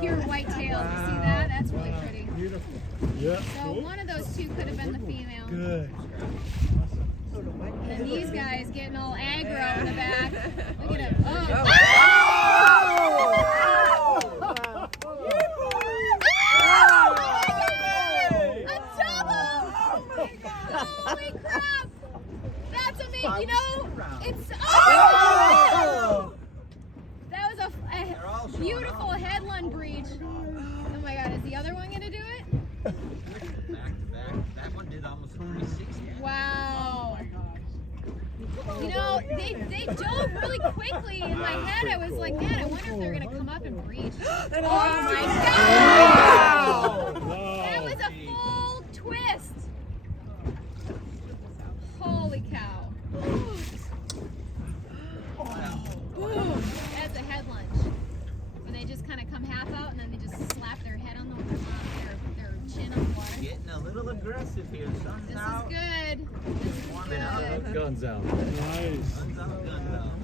pure whitetail. You see that? That's really pretty. Beautiful. Yeah. So one of those two could have been the female. Good. And then these guys getting all aggro in the back. Look at him. Oh! A double! Holy crap! That's amazing. You know, it's that was a beautiful headland breach. Oh my God! Is the other one gonna do it? Back to back. That one did almost 360. Wow. You know, they dove really quickly. In my head, I was like, man, I wonder if they're gonna come up and breach. Oh my God! That was a full twist. Holy cow! Boom! That's a head lunge. Where they just kind of come half out and then they just slap their head on their chin on the water. Getting a little aggressive here. Sun's out. This is good. This is Warming up. good. Guns out. Nice. Sun's out, guns out.